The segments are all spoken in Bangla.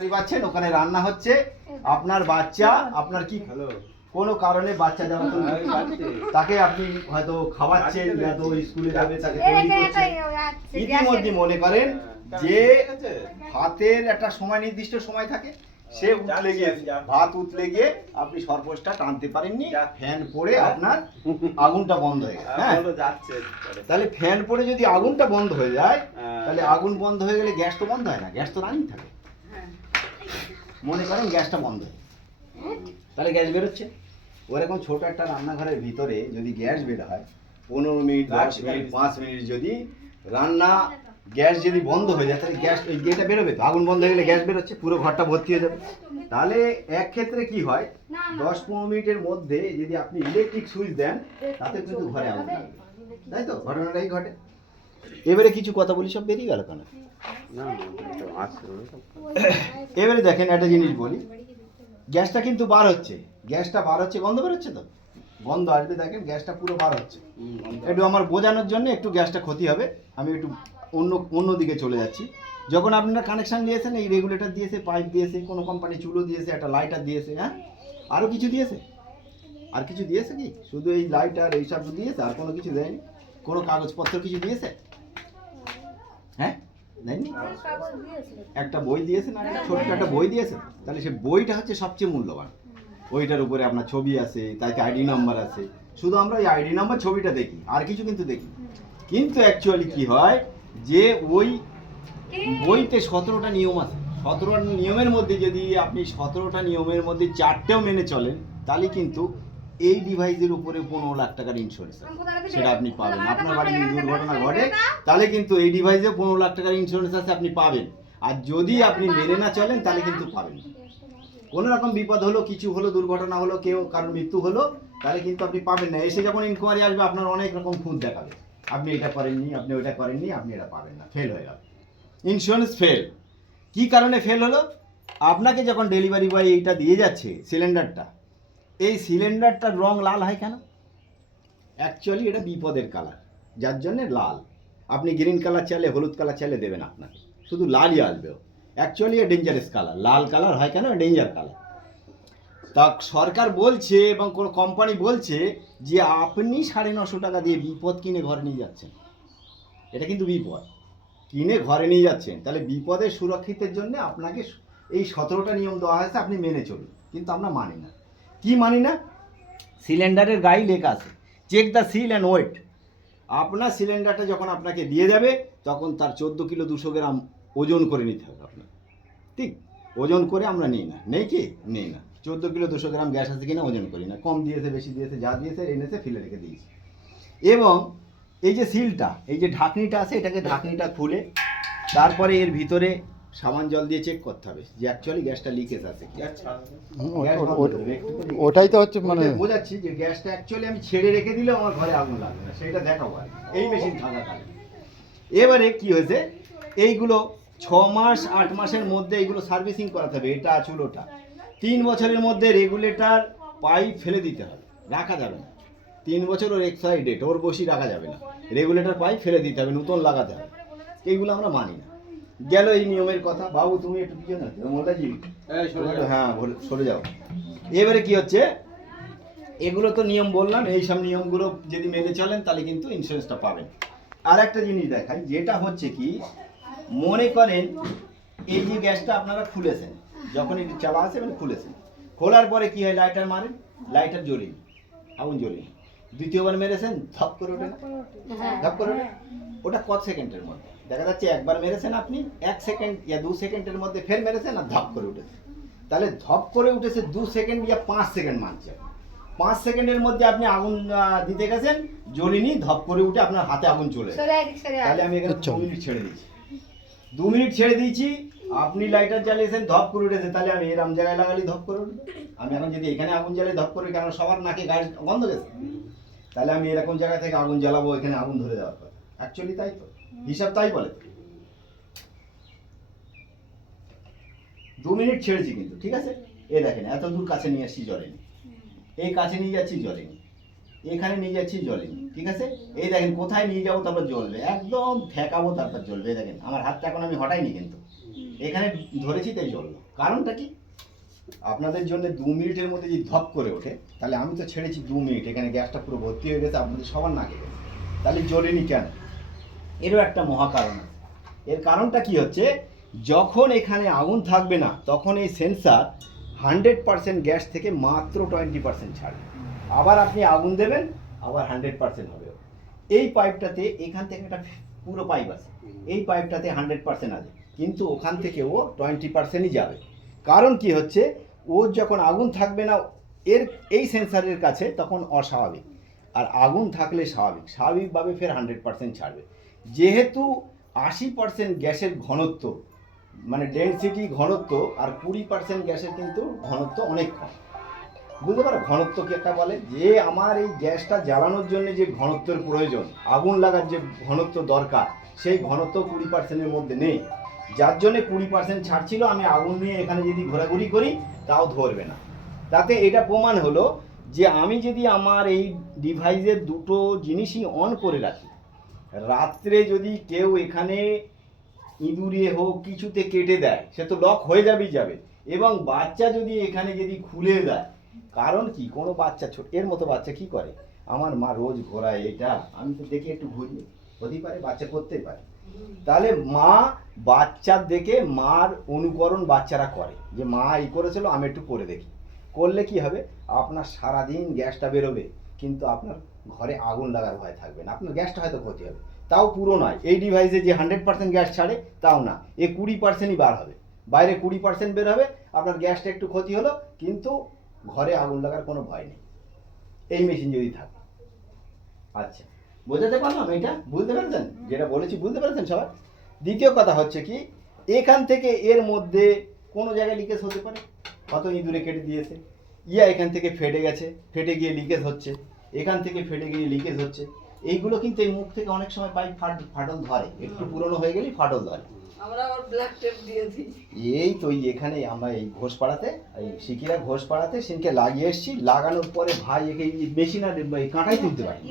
পাচ্ছেন ওখানে রান্না হচ্ছে, আপনার বাচ্চা আপনার কি কোনো কারণে বাচ্চা যাওয়া তাকে আপনি হয়তো খাওয়াচ্ছেন, হয়তো স্কুলে যাবে তাকে তৈরি করছেন। ইতিমধ্যে মনে করেন যে ভাতের একটা সময় নির্দিষ্ট সময় থাকে, সে উতলে গিয়ে ভাত উতলে গিয়ে আপনি সরপোষটা টানতে পারেননি, ফ্যান পড়ে আপনার আগুনটা বন্ধ হয়ে গেছে। হ্যাঁ, তাহলে ফ্যান পড়ে যদি আগুনটা বন্ধ হয়ে যায়, তাহলে আগুন বন্ধ হয়ে গেলে গ্যাস তো বন্ধ হয় না, গ্যাস তো রানিং থাকে। মনে করেন গ্যাসটা বন্ধ, তাহলে গ্যাস বেরোচ্ছে। ওরকম ছোট একটা রান্নাঘরের ভিতরে যদি গ্যাস বের হয় 15 মিনিট 10 মিনিট 5 মিনিট যদি রান্না গ্যাস যদি বন্ধ হয়ে যায়, তাহলে গ্যাস ওই ইয়েটা বেরোবে তো। আগুন বন্ধ হয়ে গেলে গ্যাস বেরোচ্ছে, পুরো ঘরটা ভর্তি হয়ে যাবে। তাহলে এক ক্ষেত্রে কি হয়, 10-15 মিনিটের মধ্যে যদি আপনি ইলেকট্রিক সুইচ দেন, তাতে কিন্তু ঘরে আগুন লাগবে, তাই তো? ঘটনাটাই ঘটে। এবারে কিছু কথা বলি, সব বেরিয়ে গেল কেন? এবারে দেখেন একটা জিনিস বলি, গ্যাসটা কিন্তু বার হচ্ছে, গ্যাসটা বার হচ্ছে, গন্ধ বেরোচ্ছে তো, গন্ধ আসবে। দেখেন গ্যাসটা পুরো বার হচ্ছে। একটু আমার বোঝানোর জন্য একটু গ্যাসটা ক্ষতি হবে, আমি একটু অন্য দিকে চলে যাচ্ছি। যখন আপনারা কানেকশান দিয়েছেন, এই রেগুলেটর দিয়েছে, পাইপ দিয়েছে, কোনো কোম্পানি চুলো দিয়েছে, একটা লাইটার দিয়েছে, হ্যাঁ, আরও কিছু দিয়েছে। আর কিছু দিয়েছে কি? শুধু এই লাইটার এইসব দিয়েছে, আর কোনো কিছু দেয়নি? কোনো কাগজপত্র কিছু দিয়েছে? হ্যাঁ, দেয়নি। একটা বই দিয়েছে না, ছোট্ট একটা বই দিয়েছে। তাহলে সে বইটা হচ্ছে সবচেয়ে মূল্যবান। ওইটার উপরে আপনার ছবি আছে, তাই আইডি নাম্বার আছে। শুধু আমরা ওই আইডি নাম্বার ছবিটা দেখি, আর কিছু কিন্তু দেখি। কিন্তু অ্যাকচুয়ালি কি হয়, যে ওই বইতে 17টা নিয়ম আছে। 17টা নিয়মের মধ্যে যদি আপনি 17টা নিয়মের মধ্যে 4টেও মেনে চলেন, তাহলে কিন্তু এই ডিভাইসের উপরে 15 লাখ টাকার ইন্স্যুরেন্স আছে, সেটা আপনি পাবেন। আপনার বাড়ি যদি দুর্ঘটনা ঘটে, তাহলে কিন্তু এই ডিভাইসে 15 লাখ টাকার ইন্স্যুরেন্স আছে, আপনি পাবেন। আর যদি আপনি মেনে না চলেন, তাহলে কিন্তু পাবেন না। কোনো রকম বিপদ হলো, কিছু হলো, দুর্ঘটনা হলো, কেউ কারোর মৃত্যু হলো, তাহলে কিন্তু আপনি পাবেন না। এসে যখন ইনকোয়ারি আসবে, আপনার অনেক রকম খুঁত দেখাবে, আপনি এটা করেননি, আপনি ওইটা করেননি, আপনি এটা পাবেন না, ফেল হয়ে যাবে। Insurance fail. কি কারণে ফেল হলো? আপনাকে যখন ডেলিভারি বয় এইটা দিয়ে যাচ্ছে সিলিন্ডারটা, এই সিলিন্ডারটার রং লাল হয় কেন? অ্যাকচুয়ালি এটা বিপদের কালার, যার জন্যে লাল। আপনি গ্রিন কালার চাইলে, হলুদ কালার চাইলে দেবেন আপনাকে, শুধু লালই আসবে। Actually a dangerous colour. Lal colour হয় কেন? Danger colour. তা সরকার বলছে এবং কোনো কোম্পানি বলছে যে আপনি 950 টাকা দিয়ে বিপদ কিনে ঘরে নিয়ে যাচ্ছেন। এটা কিন্তু বিপদ কিনে ঘরে নিয়ে যাচ্ছেন, তাহলে বিপদের সুরক্ষিতের জন্য আপনাকে এই 17টা নিয়ম দেওয়া হয়েছে, আপনি মেনে চলুন। কিন্তু আমরা মানি না। কি মানি না? সিলিন্ডারের গায়ে লেখা আছে, check the seal and weight. আপনার সিলিন্ডারটা যখন আপনাকে দিয়ে যাবে, তখন তার 14 কিলো 200 গ্রাম ওজন করে নিতে হবে আপনার। ঠিক ওজন করে আমরা নিই না, নেই কি? নেই না। 14 কিলো 200 গ্রাম গ্যাস আছে কিনা ওজন করি না, কম দিয়েছে বেশি দিয়েছে, যা দিয়েছে এনেছে ফেলে রেখে দিয়েছি। এবং এই যে সিলটা, এই যে ঢাকনিটা আছে, এটাকে ঢাকনিটা খুলে তারপরে এর ভিতরে সাবান জল দিয়ে চেক করতে হবে যে অ্যাকচুয়ালি গ্যাসটা লিকেজ আছে কি। ওটাই তো হচ্ছে মানে বোঝাচ্ছি যে গ্যাসটা অ্যাকচুয়ালি আমি ছেড়ে রেখে দিলেও আমার ঘরে আগুন লাগবে না, সেটা দেখাবো আর এই মেশিন থাকাকালীন। এবারে কি হয়েছে, এইগুলো 6 মাস 8 মাসের মধ্যে এইগুলো সার্ভিসিং করাতে হবে। এটা চুলোটা 3 বছরের মধ্যে রেগুলেটর পাইপ ফেলে দিতে হবে, রাখা যাবে না। 3 বছর ওর এক্সপায়ারি ডেট, ওর বসি রাখা যাবে না। রেগুলেটর পাইপ ফেলে দিতে হবে, নতুন লাগাতে হবে। এইগুলো আমরা মানি না। গেল এই নিয়মের কথা। বাবু তুমি একটু পিছনে মোল্লাজি, হ্যাঁ সরে যাও। এবারে কি হচ্ছে, এগুলো তো নিয়ম বললাম, এই সব নিয়মগুলো যদি মেনে চলেন, তাহলে কিন্তু ইন্স্যুরেন্সটা পাবেন। আর একটা জিনিস দেখাই, যেটা হচ্ছে কি, মনে করেন এই যে গ্যাসটা আপনারা খুলেছেন, যখন এটি চালা আছে মানে খুলেছেন, খোলার পরে কি হয়, লাইটার মারেন, লাইটার জ্বলি, আগুন জ্বলি। দ্বিতীয়বার মেরেছেন, ধপ করে ওঠে না? ধপ করে ওঠে। ওটা কত সেকেন্ডের মধ্যে দেখা যাচ্ছে, একবার মেরেছেন আপনি 1 সেকেন্ড ইয়া 2 সেকেন্ডের মধ্যে ফের মেরেছেন, আর ধপ করে উঠেছে। তাহলে ধপ করে উঠেছে 2 সেকেন্ড ইয়া 5 সেকেন্ড মানছে। 5 সেকেন্ডের মধ্যে আপনি আগুন দিতে গেছেন, জ্বলিনি, ধপ করে উঠে আপনার হাতে আগুন চলে গেছে। তাহলে আমি এখানে 2 মিনিট ছেড়ে দিয়েছি, 2 মিনিট ছেড়ে দিয়েছি, আপনি লাইটার জ্বালিয়েছেন, ধপ করে উঠেছে। তাহলে আমি এরম জায়গায় লাগালি ধপ করে উঠবে। আমি এখন যদি এখানে আগুন জ্বালিয়ে ধপ করে, কেন সবার নাকে গায়ে গন্ধ গেছে, তাহলে আমি এরকম জায়গা থেকে আগুন জ্বালাবো, এখানে আগুন ধরে দেওয়ার কথা। অ্যাকচুয়ালি তাই তো, হিসাব তাই বলে। 2 মিনিট ছেড়েছি কিন্তু, ঠিক আছে। এ দেখেন এত দূর কাছে নিয়ে আসছি, জ্বলেনি। এই কাছে নিয়ে যাচ্ছি, জ্বলেনি। এখানে নিয়ে যাচ্ছি, জ্বলেনি, ঠিক আছে। এই দেখেন কোথায় নিয়ে যাবো, তারপর জ্বলবে, একদম ঠেকাবো, তারপর জ্বলবে। দেখেন আমার হাতটা এখন আমি হটাইনি কিন্তু, এখানে ধরেছি তাই জ্বললো। কারণটা কি? আপনাদের জন্য 2 মিনিটের মধ্যে যদি ধপ করে ওঠে, তাহলে আমি তো ছেড়েছি 2 মিনিট, এখানে গ্যাসটা পুরো ভর্তি হয়ে গেছে, আপনাদের সবার নাকে গেছে, তাহলে জ্বলেনি কেন? এরও একটা মহা কারণ আছে। এর কারণটা কি হচ্ছে, যখন এখানে আগুন থাকবে না তখন এই সেন্সার 100% গ্যাস থেকে মাত্র 20% ছাড়বে। আবার আপনি আগুন দেবেন, আবার 100% হবে। এই পাইপটাতে এখান থেকে একটা পুরো পাইপ আছে, এই পাইপটাতে 100% আছে, কিন্তু ওখান থেকে ও 20%ই যাবে। কারণ কি হচ্ছে, ও যখন আগুন থাকবে না এর এই সেন্সারের কাছে, তখন অস্বাভাবিক, আর আগুন থাকলে স্বাভাবিক, স্বাভাবিকভাবে ফের 100% ছাড়বে। যেহেতু 80% গ্যাসের ঘনত্ব, মানে ডেনসিটি ঘনত্ব, আর 20% গ্যাসের কিন্তু ঘনত্ব অনেক কম। বুঝতে পারো ঘনত্ব কি একটা বলে, যে আমার এই গ্যাসটা জ্বালানোর জন্য যে ঘনত্বের প্রয়োজন, আগুন লাগার যে ঘনত্ব দরকার, সেই ঘনত্ব 20%-এর মধ্যে নেই। যার জন্য 20% ছাড়ছিল, আমি আগুন নিয়ে এখানে যদি ঘোরাঘুরি করি তাও ধরবে না। তাতে এটা প্রমাণ হলো যে আমি যদি আমার এই ডিভাইসের দুটো জিনিসই অন করে রাখি, রাত্রে যদি কেউ এখানে ইঁদুরে হোক কিছুতে কেটে দেয়, সে তো লক হয়ে যাবে। এবং বাচ্চা যদি এখানে যদি খুলে দেয়, কারণ কি, কোনো বাচ্চা ছোট এর মতো বাচ্চা কি করে, আমার মা রোজ ঘোরায় এটা, আমি তো দেখি একটু ঘুরি, হতেই পারে বাচ্চা করতেই পারে। তাহলে মা বাচ্চার দেখে মার অনুকরণ বাচ্চারা করে, যে মা এই করেছিল আমি একটু করে দেখি। করলে কি হবে, আপনার সারাদিন গ্যাসটা বেরোবে, কিন্তু আপনার ঘরে আগুন লাগার ভয় থাকবে না। আপনার গ্যাসটা হয়তো ক্ষতি হবে, তাও পুরো নয়। এই ডিভাইসে যে 100% গ্যাস ছাড়ে তাও না, এ 20%ই বার হবে, বাইরে 20% বের হবে। আপনার গ্যাসটা একটু ক্ষতি হলো, কিন্তু ঘরে আগুন লাগার কোনো ভয় নেই, এই মেশিন যদি থাকে। আচ্ছা, বোঝাতে পারলাম? এটা বুঝতে পেরেছেন? যেটা বলেছি বুঝতে পেরেছেন সবাই? দ্বিতীয় কথা হচ্ছে কি, এখান থেকে এর মধ্যে কোনো জায়গায় লিকেজ হতে পারে, হয়তো ইঁদুরে কেটে দিয়েছে, এখান থেকে ফেটে গেছে, ফেটে গিয়ে লিকেজ হচ্ছে, এখান থেকে ফেটে গিয়ে লিকেজ হচ্ছে। এইগুলো কিন্তু এই মুখ থেকে অনেক সময় পাইপ ফাটল ধরে, একটু পুরনো হয়ে গেলেই ফাটল ধরে। আমরা ওর ব্ল্যাক টেপ দিয়ে দিই। এই তো এখানে আমরা এই ঘোষপাড়াতে, এই শিকিরা ঘোষপাড়াতে সেদিনকে লাগিয়ে এসেছি। লাগানোর পরে ভাই একে মেশিন আর কাঁটাই তুলতে পারি।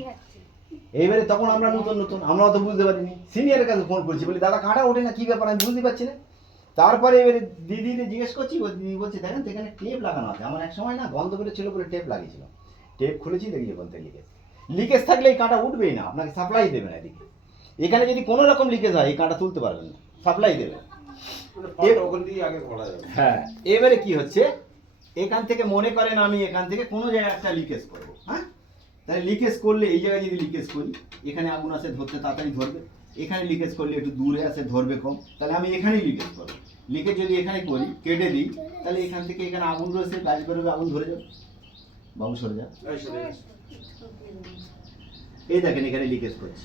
এইবারে তখন আমরা নতুন আমরা তো বুঝতে পারিনি, সিনিয়রের কাছে ফোন করছি, বলি দাদা কাঁটা ওঠে না, কি ব্যাপার আমি বুঝতে পারছি না। তারপরে এবারে দিদিকে জিজ্ঞেস করছি, দিদি বলছে দেখেন তো এখানে টেপ লাগানো আছে। আমার এক সময় না গন্ধ বেরোচ্ছিল বলে টেপ লাগিয়েছিল, টেপ খুলেছি দেখি বলতে লিকেজ থাকলে এই কাঁটা উঠবেই না, আপনাকে সাপ্লাই দেবে না। এদিকে এখানে যদি কোনো রকম লিকেজ হয় এই কাঁটা তুলতে পারবেন না, সাপ্লাই দেবে। হ্যাঁ, এবারে কি হচ্ছে, এখান থেকে মনে করেন আমি এখান থেকে কোনো জায়গায় একটা লিকেজ করবো, হ্যাঁ, তাহলে লিকেজ করলে এই জায়গায় যদি লিকেজ করি, এখানে আগুন আছে ধরতে তাড়াতাড়ি ধরবে, এখানে লিকেজ করলে একটু দূরে আছে ধরবে কম, তাহলে আমি এখানেই লিকেজ করবো। লিকেজ যদি এখানে করি, কেটে দিই, তাহলে এখান থেকে এখানে আগুন রয়েছে, গাছ বেরোবে, আগুন ধরে যাবে। বাবু সরে যা। এই দেখেন এখানে লিকেজ করছে,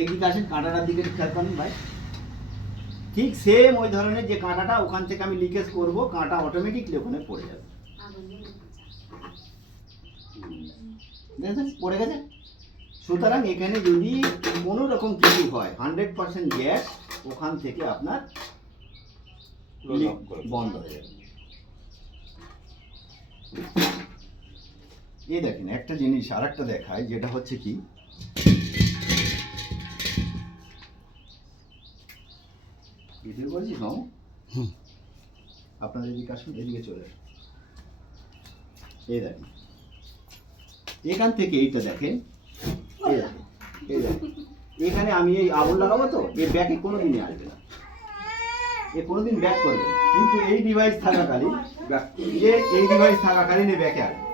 এইদিকে আসেন, কাঁটাটার দিকে খেয়াল করেন ভাই, ঠিক সেম ওই ধরনের যে কাঁটাটা, ওখান থেকে আমি লিকেজ করব, কাঁটা অটোমেটিকলি ওখানে পড়ে যাবে। দেখেন পড়ে গেছে। সুতরাং এখানে যদি কোনো রকম কিছু হয়, 100% গ্যাস ওখান থেকে আপনার বন্ধ হয়ে যাবে। এই দেখেন একটা জিনিস আর একটা দেখায়, যেটা হচ্ছে কি, ভিডিও করছি না, আপনাদের এদিকে আসুন, এদিকে চলে আসুন। এই দেখেন এখান থেকে এইটা দেখেন, এই দেখেন এখানে আমি এই আগুন লাগাবো, তো এই ব্যাকে কোনোদিনই আসবে না, এ কোনোদিন ব্যাক করবে না। কিন্তু এই ডিভাইস থাকাকালীন, এই ডিভাইস থাকাকালীন এই ব্যাকে আসবে।